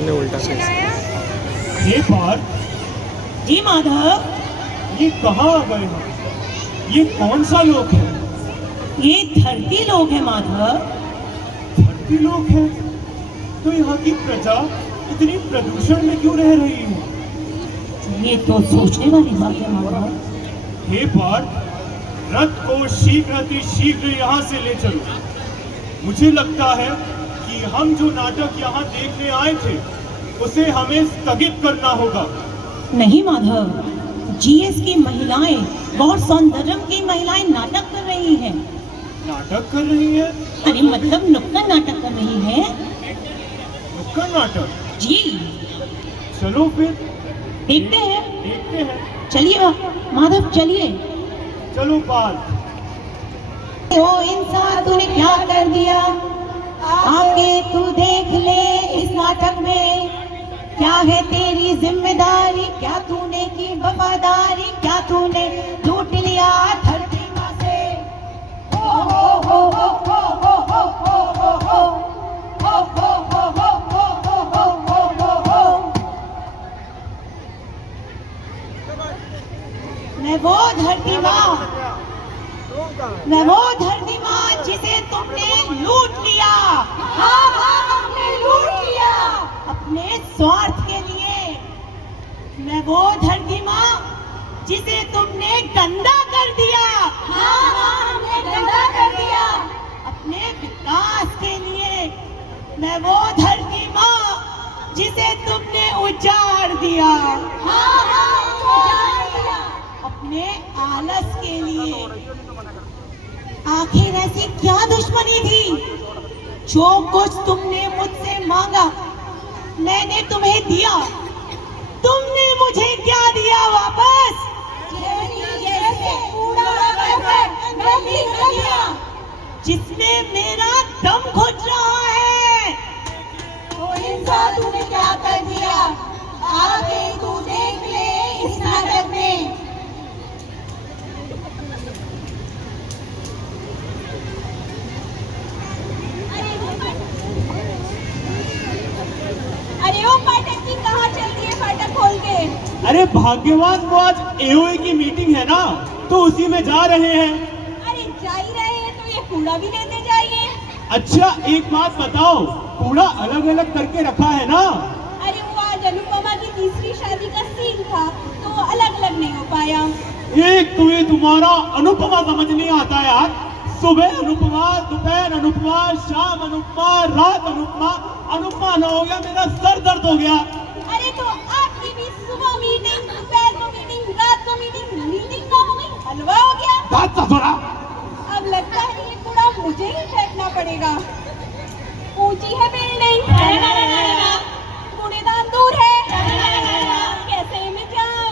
हमने उल्टा फेस ये बार जी माधव, ये कहाँ आ गए हम? ये कौन सा लोक है? ये धरती लोक है माधव। धरती लोक है तो यहाँ की प्रजा इतनी प्रदूषण में क्यों रह रही है? ये तो सोचने वाली बात है माधव। हे पार्थ, रथ को शीघ्र यहाँ से ले चलो। मुझे लगता है कि हम जो नाटक यहाँ देखने आए थे उसे हमें स्थगित करना होगा। नहीं माधव, जीएस की महिलाएं, गौर सौंदर्यम की महिलाएं नाटक कर रही हैं। नाटक कर रही है? अरे मतलब नुक्कड़ नाटक कर रही हैं। नुक्कड़ नाटक? जी, चलो फिर देखते हैं। देखते हैं। चलिए माधव, चलिए। चलो पार्थ। ओ इंसान, तूने क्या कर दिया? आके तू देख ले इस नाटक में क्या है तेरी जिम्मेदारी। क्या तूने की वफादारी, क्या तूने लूट लिया धरती माँ से। हो हो हो हो हो हो हो हो हो हो हो हो हो हो हो हो हो। मैं वो धरती माँ, मैं वो धरती माँ जिसे तुमने लूट लिया। हाँ हाँ, हमने लूट लिया अपने स्वार्थ के लिए। मैं वो धरती माँ जिसे तुमने गंदा कर दिया। हाँ हाँ, हमने गंदा कर दिया अपने विकास के लिए। मैं वो धरती माँ जिसे तुमने उजाड़ दिया। हाँ हाँ, उजाड़ दिया अपने आलस के लिए। आखिर ऐसी क्या दुश्मनी थी? जो कुछ तुमने मुझसे मांगा मैंने तुम्हें दिया। तुमने मुझे क्या दिया वापस? जिसमें मेरा दम घुट रहा है। ओ इंसान, तूने क्या कर दिया? आगे तू देख ले इस नाटक में। अरे ओ फाटक जी, कहाँ चल रही है फाटक खोल के? अरे भाग्यवान, वो आज एओए की मीटिंग है ना, तो उसी में जा रहे हैं। अरे जा ही रहे हैं तो ये कूड़ा भी लेते जाइए। अच्छा एक बात बताओ, कूड़ा अलग अलग करके रखा है ना? अरे वो आज अनुपमा की तीसरी शादी का सीन था तो अलग अलग नहीं हो पाया। एक तो ये तुम्हारा अनुपमा समझ नहीं आता यार। सुबह अनुपमा, दोपहर अनुपमा, शाम अनुपमा, रात अनुपमा। अनुपमा ना हो गया मेरा सर दर्द हो गया। अरे तो आपकी भी सुबह मीटिंग, दोपहर को मीटिंग, रात को मीटिंग, मीटिंग ना हो गई, हलवा हो गया। बात तो थोड़ा। अब लगता है ये कूड़ा मुझे ही फेंकना पड़ेगा। ऊंची है बिल्डिंग, कूड़ेदान दूर है, कैसे मैं जाऊं?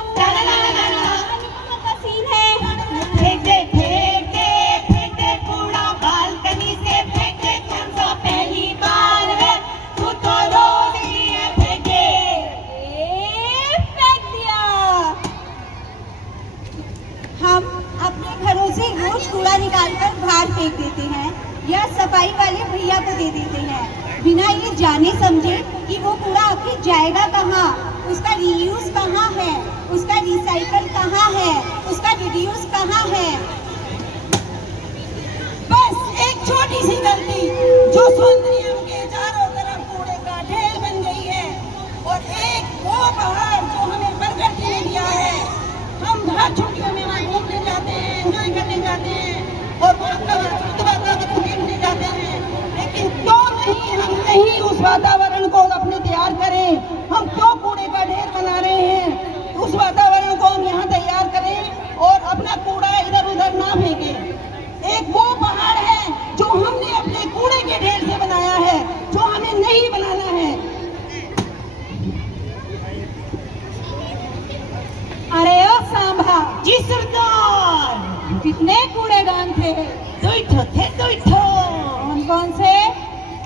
अनुपमा का सीन है, फेंक दे फेंक दे फेंक दे कूड़ा बालकनी से, फेंक दे। कौन सा पहली बार है, तू तो रोज ही है फेंके। फेंक दिया। हम अपने घरों से रोज कूड़ा निकालकर बाहर फेंक देते हैं या सफाई वाले भैया को दे देते हैं, बिना ये जाने समझे कि वो कूड़ा आखिर जाएगा कहाँ, उसका रीयूज कहाँ है, उसका रिसाइकल कहाँ है, उसका रिड्यूस कहाँ है। बस एक छोटी सी गलती जो सौंदर्यम के चारों तरफ कूड़े का ढेर बन गई है, और एक वो पहाड़ जो हमें प्रकृति ने दिया है। हम हर छुट्टियों में वहाँ घूमने जाते हैं, एंजॉय करने जाते हैं और वातावरण देखने जाते हैं, लेकिन क्यों नहीं हम नहीं उस वातावरण को अपने तैयार करें। हम क्यों कूड़े का ढेर बना रहे हैं? उस वातावरण को हम यहाँ तैयार करें और अपना कूड़ा इधर उधर ना फेंकें। एक वो पहाड़ है जो हमने अपने कूड़े के ढेर से बनाया है, जो हमें नहीं बनाना है। अरे ओ सांभा जी सरदार, कितने कूड़ेदान थे? दो कौन कौन से?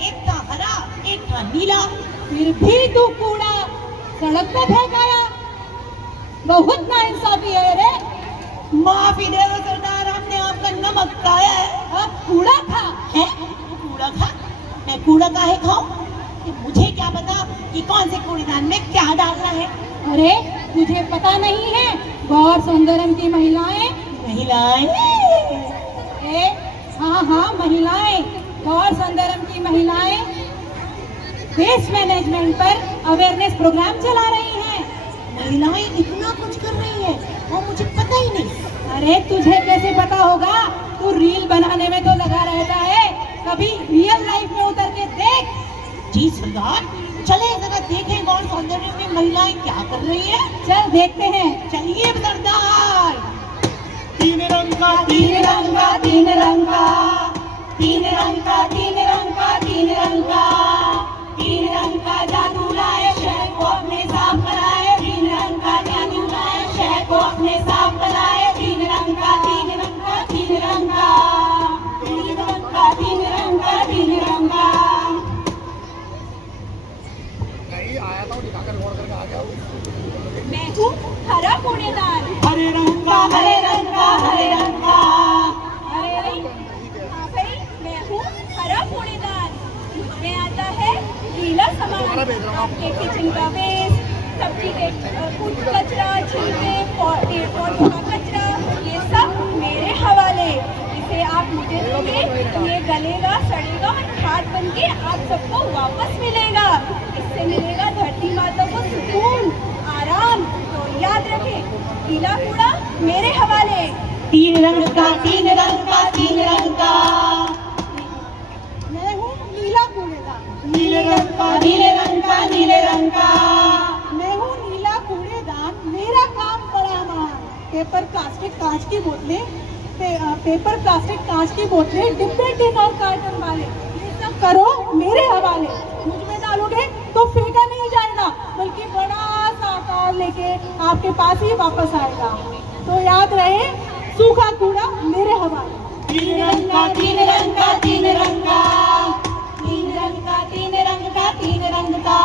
एक था हरा, एक था नीला। फिर भी तू कूड़ा सड़क पे फेंक आया, बहुत नाइंसाफी है रे। माफी दे दो सरदार, हमने आपका नमक खाया है। अब कूड़ा खा है? कूड़ा खा? मैं कूड़ा काहे खाऊं? मुझे क्या पता कि कौन से कूड़ेदान में क्या डालना है। अरे तुझे पता नहीं है, गौर सुंदरम की महिलाएं हाँ महिलाएं, गौर सुंदरम की महिलाएं वेस्ट मैनेजमेंट पर अवेयरनेस प्रोग्राम चला रही हैं। महिलाएं इतना कुछ कर रही हैं और मुझे पता ही नहीं। अरे तुझे कैसे पता होगा, तू रील बनाने में तो लगा रहता है, कभी रियल लाइफ में उतर के देख। जी सरदार, चले जरा देखें गौर सौंदर्य में महिलाएं क्या कर रही है। चल देखते हैं। चलिए सरदार। तीन रंग का तीन रंग का तीन रंग का तीन रंग का तीन रंग का तीन रंग का तीन रंग का जादू लाए, शहर को अपने साफ बनाए। तीन रंग का जादू लाए, शहर को अपने साफ बनाए। तीन रंग का तीन रंग का तीन रंग का तीन रंग का तीन रंग का तीन रंग का। मैं हूँ हरा कूड़ेदान। हरे रंग का हरे रंग का हरे रंग का हाँ भाई, मैं हूँ हरा कूड़ेदान। इसमें आता है गीला सामान, आपके किचन का वेस्ट, सब्जी के कुछ कचरा, छिलके, पेड़ पौधों का कचरा, ये सब मेरे हवाले। इसे आप मुझे दोगे तो ये गलेगा, सड़ेगा और खाद बन के आप सबको वापस मिलेगा। इससे मिलेगा धरती माता को सुकून, आराम। तो याद रखें, गीला कूड़ा मेरे हवाले। तीन रंग का तीन रंग का तीन रंग का। मैं हूँ नीला कूड़ेदान। नीले रंग का नीले रंग का नीले रंग का। मैं हूँ नीला कूड़ेदान। मेरा काम बड़ा महान। पेपर प्लास्टिक कांच की बोतलें, पेपर प्लास्टिक कांच की बोतलें, डिब्बे टिन और कार्टन वाले, ये सब करो मेरे हवाले। मुझ में डालोगे तो फेंका नहीं जाएगा, बल्कि बड़ा सा आकार लेके आपके पास ही वापस आएगा। तो याद रहे, सूखा कूड़ा मेरे हवाले। तीन रंग का तीन रंग का तीन रंग का तीन रंग का तीन रंग का तीन रंग का।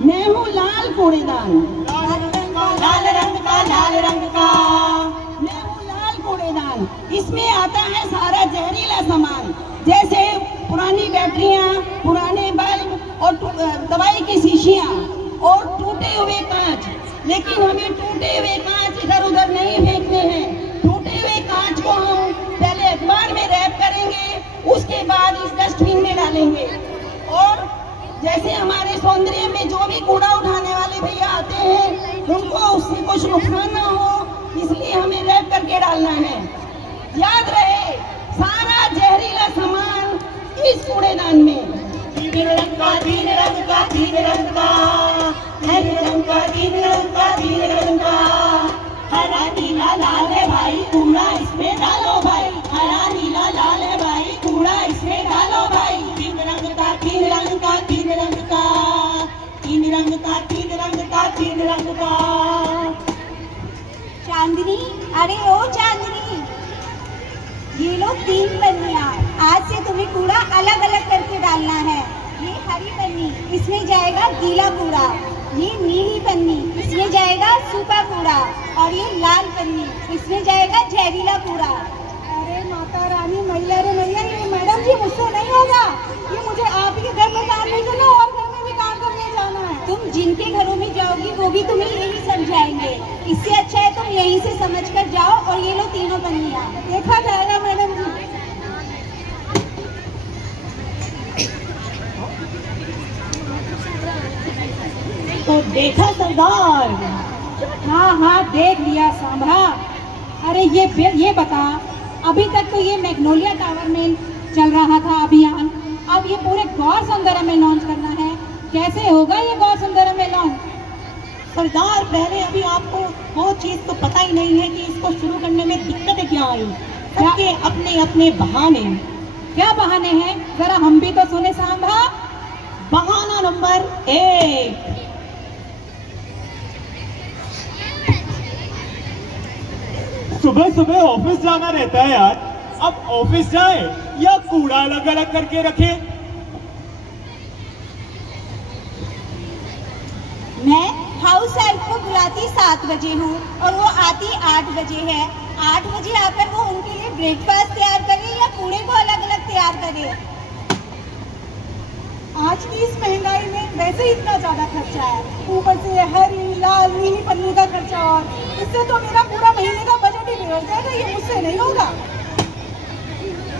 मैं हूँ लाल कूड़ेदान। लाल रंग का लाल रंग का लाल रंग का। मैं हूँ लाल कूड़ेदान। इसमें आता है सारा जहरीला सामान, जैसे पुरानी बैटरियाँ, पुराने बल्ब और दवाई की शीशियाँ और टूटे हुए कांच। लेकिन हमें टूटे हुए कांच इधर उधर नहीं फेंकने हैं। टूटे हुए कांच को हम पहले अखबार में रैप करेंगे, उसके बाद इस डस्टबिन में डालेंगे। और जैसे हमारे सौंदर्य में जो भी कूड़ा उठाने वाले भैया आते हैं, उनको उससे कुछ नुकसान ना हो, इसलिए हमें रैप करके डालना है। याद रहे, सारा जहरीला सामान इस कूड़ेदान में। तीन रंग का तीन रंग का तीन रंग का हरे रंग का तीन रंग का तीन रंग का। हरा नीला लाल है भाई, कूड़ा इसमें डालो भाई। हरा नीला लाल है भाई, कूड़ा इसमें डालो भाई। तीन रंग का तीन रंग का तीन रंग का तीन रंग का तीन रंग का तीन रंग का। चांदनी, अरे ओ चांदनी, ये लो 3 पन्नियाँ। आज से तुम्हें कूड़ा अलग अलग करके डालना है। ये हरी पन्नी, इसमें जाएगा गीला कूड़ा। ये नीली पन्नी, इसमें जाएगा सूखा कूड़ा। और ये लाल पन्नी, इसमें जाएगा जहरीला कूड़ा। अरे माता रानी, मैया रे मैया, ये मैडम जी मुझसे नहीं होगा। ये मुझे आप ही के घर में काम नहीं करना और घर में भी काम करने जाना है। तुम जिनके घरों में जाओगी वो भी तुम्हें यही समझाएंगे। इससे अच्छा है तुम यहीं से समझ कर जाओ। और ये लो तीनों पन्नियाँ, देखा जाएगा मैडम जी। तो देखा सरदार। हाँ देख लिया सांभा। अरे ये बता, अभी तक तो ये मैग्नोलिया टावर में चल रहा था अभियान, अब ये पूरे गौर सुंदरम में लॉन्च करना है। कैसे होगा ये गौर सुंदरम में लॉन्च? सरदार, पहले अभी आपको वो चीज तो पता ही नहीं है कि इसको शुरू करने में दिक्कतें क्या आई। सबके अपने अपने बहाने। क्या बहाने हैं, जरा हम भी तो सुने सांभा। बहाना नंबर 1, सुबह सुबह ऑफिस जाना रहता है यार। अब ऑफिस जाए या कूड़ा अलग अलग करके रखे। मैं हाउस हेल्प को बुलाती 7 बजे हूँ और वो आती 8 बजे है। 8 बजे आकर वो उनके लिए ब्रेकफास्ट तैयार करे या कूड़े को अलग अलग तैयार करे। आज की इस महंगाई में वैसे ही इतना ज्यादा खर्चा है, ऊपर से हरी लाल नीली पन्नी का खर्चा, और इससे तो मेरा पूरा महीने का बजट ही बिगड़ जाएगा। ये मुझसे नहीं होगा।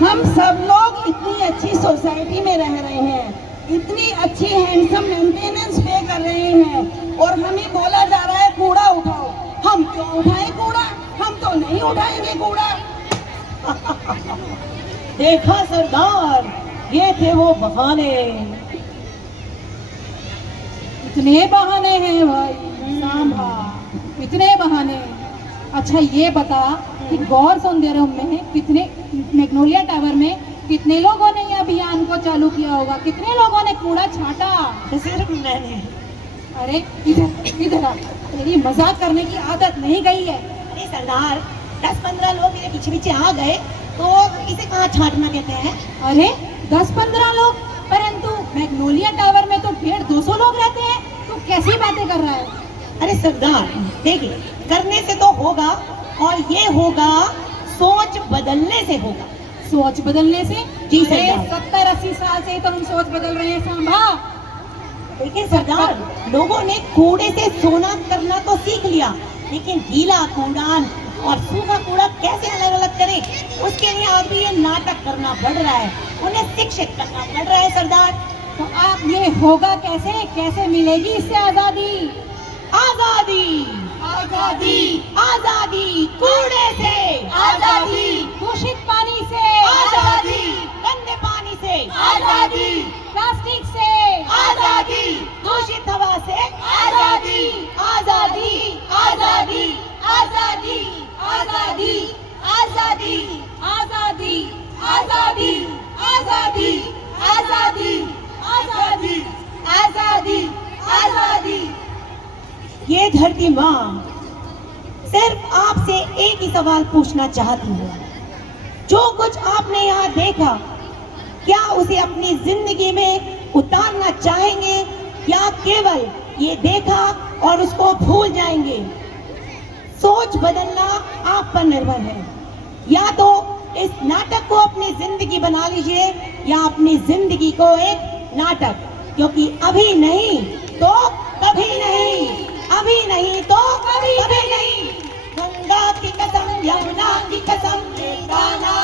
हम सब लोग इतनी अच्छी सोसाइटी में रह रहे हैं, इतनी अच्छी हैंडसम मेंटेनेंस पे कर रहे हैं, और हमें बोला जा रहा है कूड़ा उठाओ। हम क्यों उठाएं कूड़ा? हम तो नहीं उठाएंगे कूड़ा। देखा सरदार, ये थे वो बहाने। इतने बहाने हैं भाई सांभा, इतने बहाने। अच्छा ये बता कि गौर सौंदर्यम में कितने, मैग्नोलिया टावर में कितने लोगों ने ये अभियान को चालू किया होगा? कितने लोगों ने कूड़ा छांटा? सिर्फ मैंने। अरे इधर इधर आ, तेरी मजाक करने की आदत नहीं गई है। अरे सरदार, 10-15 लोग मेरे पीछे पीछे आ गए तो इसे कहाँ छांटना कहते हैं? अरे 10-15 लोग, परंतु मैग्नोलिया टावर में तो 150-200 लोग रहते हैं। तू कैसी बातें कर रहा है? अरे सरदार देखिए, करने से तो होगा, और ये होगा सोच बदलने से होगा। सोच बदलने से? जी अरे सरदार। 70-80 साल से तो हम सोच बदल रहे हैं सांभा। देखिए सरदार, लोगों ने कूड़े से सोना करना तो सीख लिया, लेकिन गीला कूड़ा और सूखा कूड़ा कैसे अलग अलग करें, उसके लिए आज भी ये नाटक करना पड़ रहा है, उन्हें शिक्षित करना पड़ रहा है सरदार। तो आप ये होगा कैसे? कैसे मिलेगी इससे आजादी? आजादी, आजादी, आजादी कूड़े से, आजादी दूषित पानी से, आजादी गंदे पानी से, आजादी प्लास्टिक से, आजादी दूषित हवा से, आजादी, आजादी, आजादी, आजादी, आजादी, आजादी, आजादी, आजादी, आजादी, आजादी, आजादी, आजादी, आजादी। ये धरती माँ सिर्फ आपसे एक ही सवाल पूछना चाहती हूँ, जो कुछ आपने यहाँ देखा, क्या उसे अपनी जिंदगी में उतारना चाहेंगे, या केवल ये देखा और उसको भूल जाएंगे? सोच बदलना आप पर निर्भर है। या तो इस नाटक को अपनी जिंदगी बना लीजिए, या अपनी जिंदगी को एक नाटक, क्योंकि अभी नहीं तो कभी नहीं, अभी नहीं तो कभी नहीं। गंगा की कसम, यमुना की कसम, ये गाना